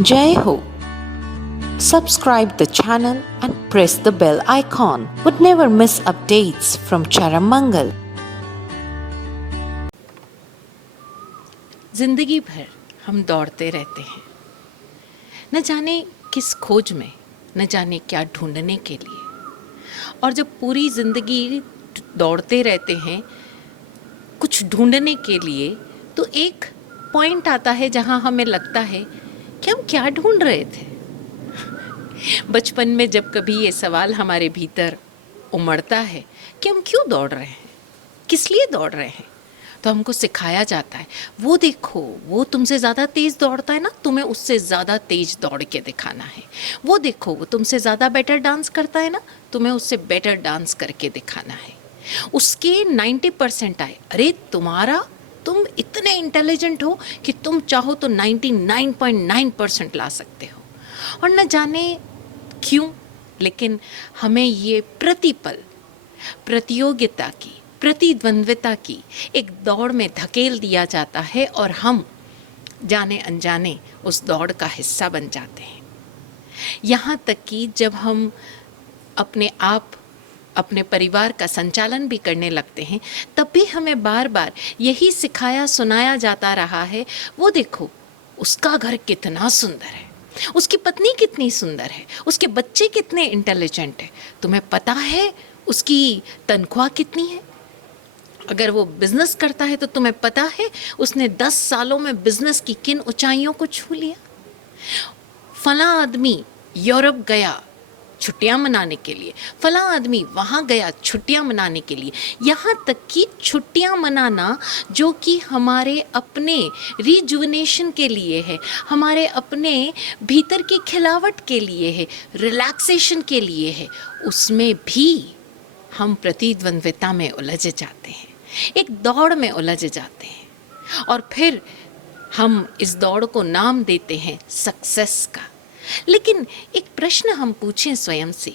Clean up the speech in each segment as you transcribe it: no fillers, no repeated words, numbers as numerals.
Jai Ho. Subscribe the channel and press the bell icon. Would never miss updates from Charamangal. जिंदगी भर हम दौड़ते रहते हैं, न जाने किस खोज में, न जाने क्या ढूंढने के लिए। और जब पूरी ज़िंदगी दौड़ते रहते हैं कुछ ढूंढने के लिए, तो एक पॉइंट आता है जहां हमें लगता है कि हम क्या ढूंढ रहे थे। बचपन में जब कभी ये सवाल हमारे भीतर उमड़ता है कि हम क्यों दौड़ रहे हैं, किस लिए दौड़ रहे हैं, तो हमको सिखाया जाता है, वो देखो वो तुमसे ज़्यादा तेज़ दौड़ता है ना, तुम्हें उससे ज़्यादा तेज़ दौड़ के दिखाना है। वो देखो वो तुमसे ज़्यादा बेटर डांस करता है ना, तुम्हें उससे बेटर डांस करके दिखाना है। उसके 90% आए, अरे तुम इतने इंटेलिजेंट हो कि तुम चाहो तो 99.9% ला सकते हो। और न जाने क्यों, लेकिन हमें ये प्रतिपल प्रतियोगिता की, प्रतिद्वंद्विता की एक दौड़ में धकेल दिया जाता है और हम जाने अनजाने उस दौड़ का हिस्सा बन जाते हैं। यहाँ तक कि जब हम अपने आप अपने परिवार का संचालन भी करने लगते हैं, तब भी हमें बार बार यही सिखाया सुनाया जाता रहा है, वो देखो उसका घर कितना सुंदर है, उसकी पत्नी कितनी सुंदर है, उसके बच्चे कितने इंटेलिजेंट है, तुम्हें पता है उसकी तनख्वाह कितनी है, अगर वो बिजनेस करता है तो तुम्हें पता है उसने 10 सालों में बिजनेस की किन ऊंचाइयों को छू लिया। फला आदमी यूरोप गया छुट्टियां मनाने के लिए, फला आदमी वहाँ गया छुट्टियां मनाने के लिए। यहाँ तक कि छुट्टियां मनाना जो कि हमारे अपने रिजुवनेशन के लिए है, हमारे अपने भीतर की खिलावट के लिए है, रिलैक्सेशन के लिए है, उसमें भी हम प्रतिद्वंद्विता में उलझ जाते हैं, एक दौड़ में उलझ जाते हैं। और फिर हम इस दौड़ को नाम देते हैं सक्सेस का। लेकिन एक प्रश्न हम पूछें स्वयं से,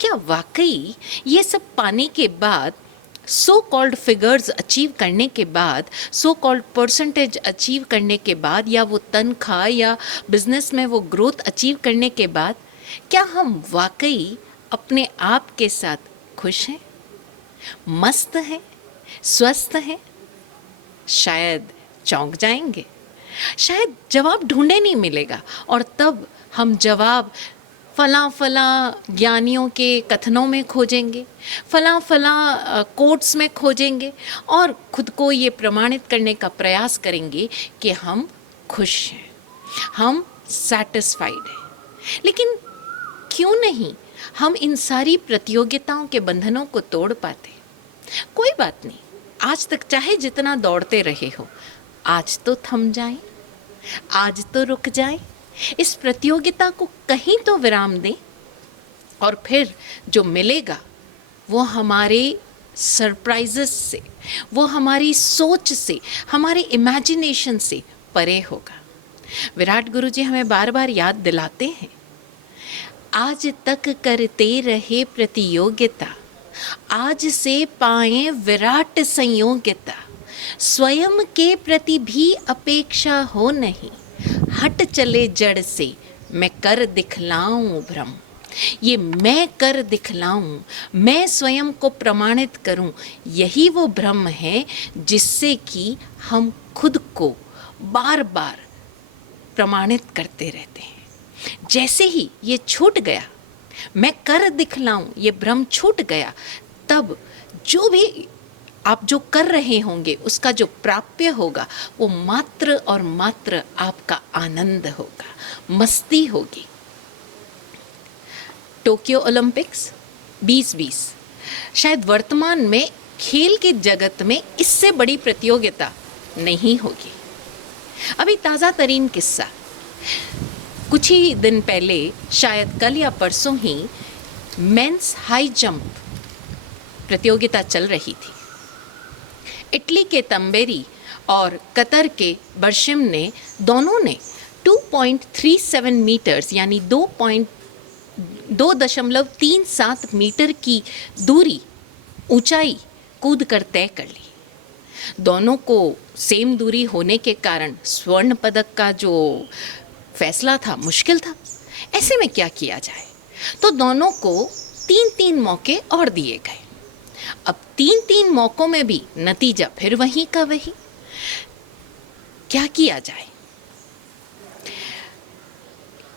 क्या वाकई ये सब पाने के बाद, सो कॉल्ड फिगर्स अचीव करने के बाद, सो कॉल्ड परसेंटेज अचीव करने के बाद, या वो तनख्वाह या बिजनेस में वो ग्रोथ अचीव करने के बाद, क्या हम वाकई अपने आप के साथ खुश हैं, मस्त हैं, स्वस्थ हैं? शायद चौंक जाएंगे, शायद जवाब ढूंढे नहीं मिलेगा। और तब हम जवाब फला ज्ञानियों के कथनों में खोजेंगे, फला कोट्स में खोजेंगे और खुद को ये प्रमाणित करने का प्रयास करेंगे कि हम खुश हैं, हम सैटिस्फाइड हैं। लेकिन क्यों नहीं हम इन सारी प्रतियोगिताओं के बंधनों को तोड़ पाते? कोई बात नहीं, आज तक चाहे जितना दौड़ते रहे हो, आज तो थम जाएं, आज तो रुक जाएं, इस प्रतियोगिता को कहीं तो विराम दें, और फिर जो मिलेगा वो हमारे सरप्राइजेस से, वो हमारी सोच से, हमारे इमेजिनेशन से परे होगा। विराट गुरु जी हमें बार बार याद दिलाते हैं, आज तक करते रहे प्रतियोगिता, आज से पाएं विराट संयोगिता, स्वयं के प्रति भी अपेक्षा हो नहीं, हट चले जड़ से मैं कर दिखलाऊं भ्रम। ये मैं कर दिखलाऊं, मैं स्वयं को प्रमाणित करूं, यही वो भ्रम है जिससे कि हम खुद को बार बार प्रमाणित करते रहते हैं। जैसे ही ये छूट गया, मैं कर दिखलाऊं, ये भ्रम छूट गया, तब जो भी आप जो कर रहे होंगे उसका जो प्राप्य होगा वो मात्र और मात्र आपका आनंद होगा, मस्ती होगी। टोक्यो ओलंपिक्स 2020 शायद वर्तमान में खेल के जगत में इससे बड़ी प्रतियोगिता नहीं होगी। अभी ताज़ा तरीन किस्सा, कुछ ही दिन पहले, शायद कल या परसों ही, मेंस हाई जंप प्रतियोगिता चल रही थी। इटली के तंबेरी और कतर के बर्शिम ने, दोनों ने 2.37 मीटर्स यानी 2.37 मीटर की दूरी, ऊंचाई कूद कर तय कर ली। दोनों को सेम दूरी होने के कारण स्वर्ण पदक का जो फैसला था, मुश्किल था। ऐसे में क्या किया जाए? तो दोनों को 3-3 मौके और दिए गए। अब 3-3 मौकों में भी नतीजा फिर वहीं का वही। क्या किया जाए?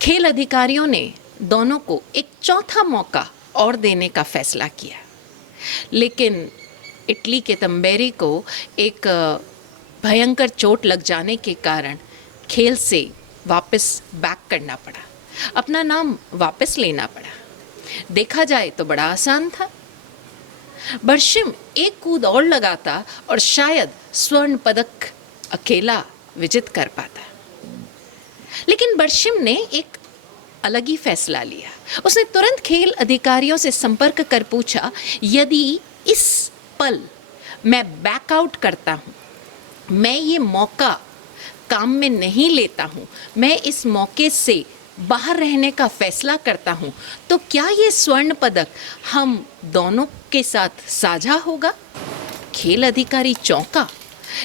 खेल अधिकारियों ने दोनों को एक चौथा मौका और देने का फैसला किया, लेकिन इटली के तंबेरी को एक भयंकर चोट लग जाने के कारण खेल से वापस बैक करना पड़ा, अपना नाम वापस लेना पड़ा। देखा जाए तो बड़ा आसान था। बर्शिम एक कूद और लगाता और शायद स्वर्ण पदक अकेला विजित कर पाता, लेकिन बर्शिम ने एक अलग ही फैसला लिया। उसने तुरंत खेल अधिकारियों से संपर्क कर पूछा, यदि इस पल मैं बैकआउट करता हूँ, मैं ये मौका काम में नहीं लेता हूँ, मैं इस मौके से बाहर रहने का फैसला करता हूँ, तो क्या ये स्वर्ण पदक हम दोनों के साथ साझा होगा? खेल अधिकारी चौंका,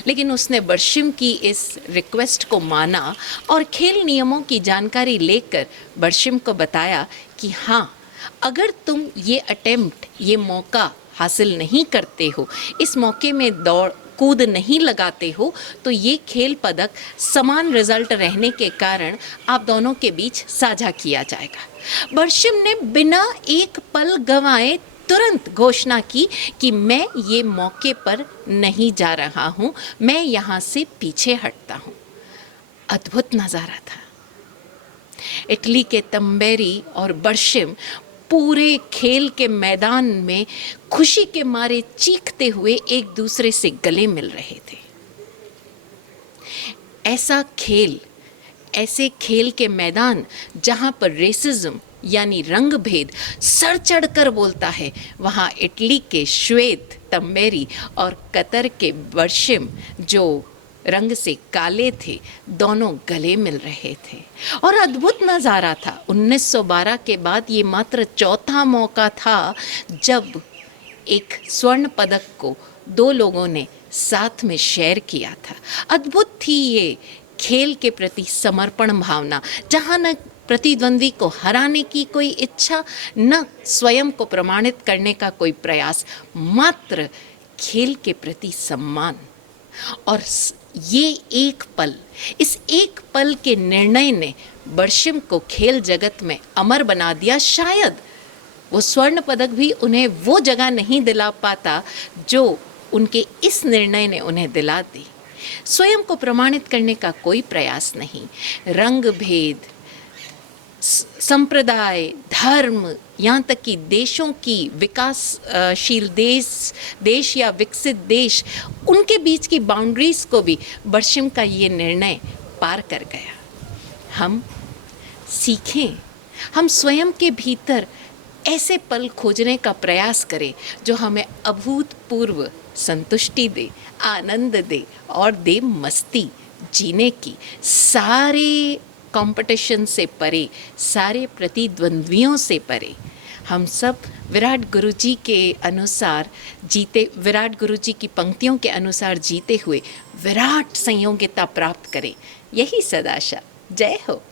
लेकिन उसने बर्शिम की इस रिक्वेस्ट को माना और खेल नियमों की जानकारी लेकर बर्शिम को बताया कि हाँ, अगर तुम ये अटेम्प्ट, ये मौका हासिल नहीं करते हो, इस मौके में दौड़ कूद नहीं लगाते हो, तो ये खेल पदक समान रिजल्ट रहने के कारण आप दोनों के बीच साझा किया जाएगा। बर्शिम ने बिना एक पल गंवाए तुरंत घोषणा की कि मैं ये मौके पर नहीं जा रहा हूँ, मैं यहाँ से पीछे हटता हूँ। अद्भुत नज़ारा था। इटली के तंबेरी और बर्शिम पूरे खेल के मैदान में खुशी के मारे चीखते हुए एक दूसरे से गले मिल रहे थे। ऐसे खेल के मैदान जहाँ पर रेसिज्म यानी रंग भेद सर चढ़कर बोलता है, वहाँ इटली के श्वेत तंबेरी और कतर के बर्शिम जो रंग से काले थे, दोनों गले मिल रहे थे। और अद्भुत नज़ारा था। 1912 के बाद ये मात्र चौथा मौका था जब एक स्वर्ण पदक को दो लोगों ने साथ में शेयर किया था। अद्भुत थी ये खेल के प्रति समर्पण भावना, जहाँ न प्रतिद्वंदी को हराने की कोई इच्छा, न स्वयं को प्रमाणित करने का कोई प्रयास, मात्र खेल के प्रति सम्मान। और ये एक पल, इस एक पल के निर्णय ने बर्शिम को खेल जगत में अमर बना दिया। शायद वो स्वर्ण पदक भी उन्हें वो जगह नहीं दिला पाता जो उनके इस निर्णय ने उन्हें दिला दी। स्वयं को प्रमाणित करने का कोई प्रयास नहीं, रंग भेद, संप्रदाय, धर्म, यहाँ तक कि देशों की विकासशील देश या विकसित देश, उनके बीच की बाउंड्रीज को भी बर्शिम का ये निर्णय पार कर गया। हम सीखें, हम स्वयं के भीतर ऐसे पल खोजने का प्रयास करें जो हमें अभूतपूर्व संतुष्टि दे, आनंद दे और दे मस्ती जीने की। सारे कंपटीशन से परे, सारे प्रतिद्वंद्वियों से परे हम सब विराट गुरुजी के अनुसार जीते, विराट गुरुजी की पंक्तियों के अनुसार जीते हुए विराट संयोगिता प्राप्त करें। यही सदाशा। जय हो।